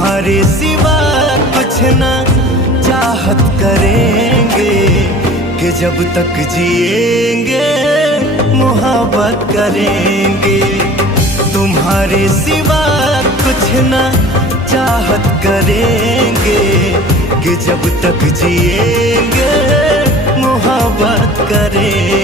तुम्हारे सिवा कुछ ना चाहत करेंगे कि जब तक जिएंगे मोहब्बत करेंगे। तुम्हारे सिवा कुछ ना चाहत करेंगे कि जब तक जिएंगे मोहब्बत करेंगे।